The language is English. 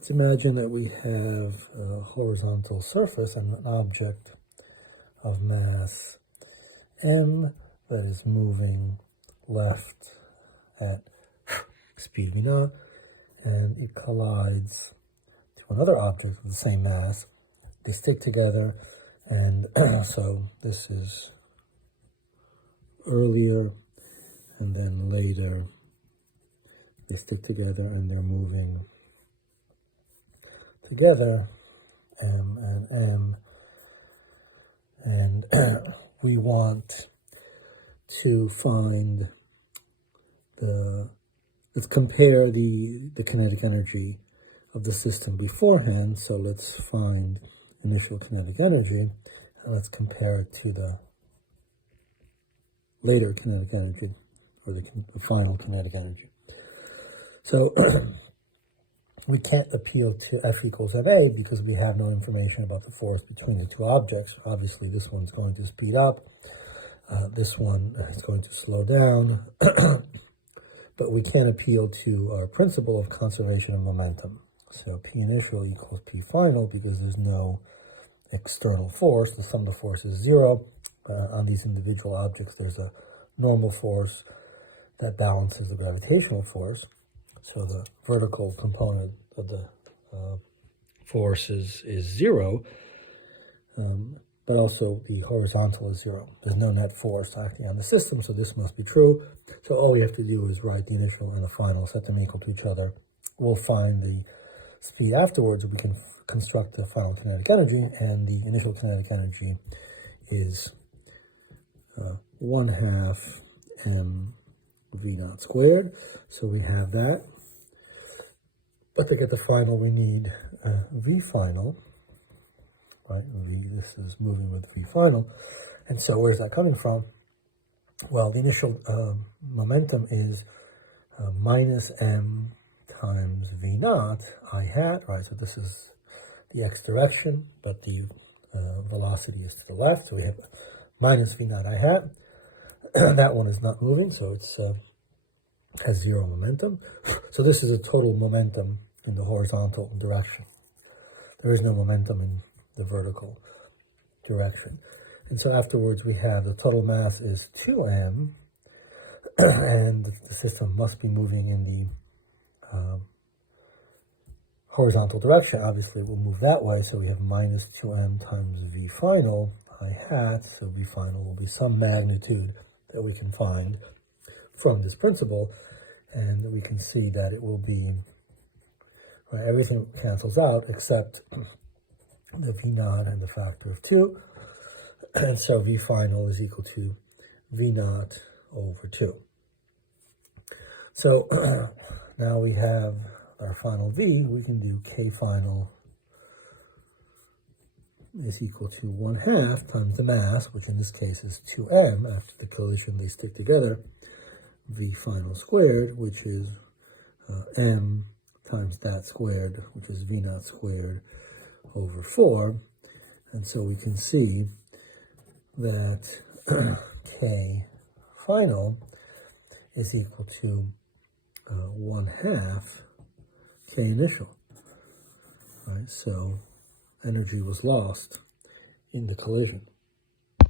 Let's imagine that we have a horizontal surface and an object of mass m that is moving left at speed v naught, and it collides to another object of the same mass. They stick together, and so this is earlier and then later. They stick together and they're moving together, m and m, and we want to find let's compare the kinetic energy of the system beforehand. So let's find initial kinetic energy, and let's compare it to the later kinetic energy, or the final kinetic energy. So we can't appeal to F equals FA because we have no information about the force between the two objects. Obviously, this one's going to speed up. This one is going to slow down. But we can't appeal to our principle of conservation of momentum. So P initial equals P final because there's no external force. The sum of the force is 0. On these individual objects, there's a normal force that balances the gravitational force. So the vertical component of the force is 0, but also the horizontal is 0. There's no net force acting on the system, so this must be true. So all we have to do is write the initial and the final, set them equal to each other. We'll find the speed afterwards. We can construct the final kinetic energy, and the initial kinetic energy is 1/2 m v naught squared. So we have that. But to get the final, we need v final, right? This is moving with v final. And so where's that coming from? Well, the initial momentum is minus m times v naught I hat, right? So this is the x direction, but the velocity is to the left. So we have minus v naught I hat. That one is not moving, so it's has 0 momentum. So this is a total momentum in the horizontal direction. There is no momentum in the vertical direction. And so afterwards we have the total mass is 2m, and the system must be moving in the horizontal direction. Obviously it will move that way, so we have minus 2m times v final I hat. So v final will be some magnitude that we can find from this principle, and we can see that it will be, right, everything cancels out except the v naught and the factor of 2, and so v final is equal to v naught over 2. So now we have our final v. We can do k final is equal to 1/2 times the mass, which in this case is 2m. After the collision, they stick together. V final squared, which is m times that squared, which is v naught squared over 4. And so we can see that k final is equal to 1/2 k initial. Right? So energy was lost in the collision.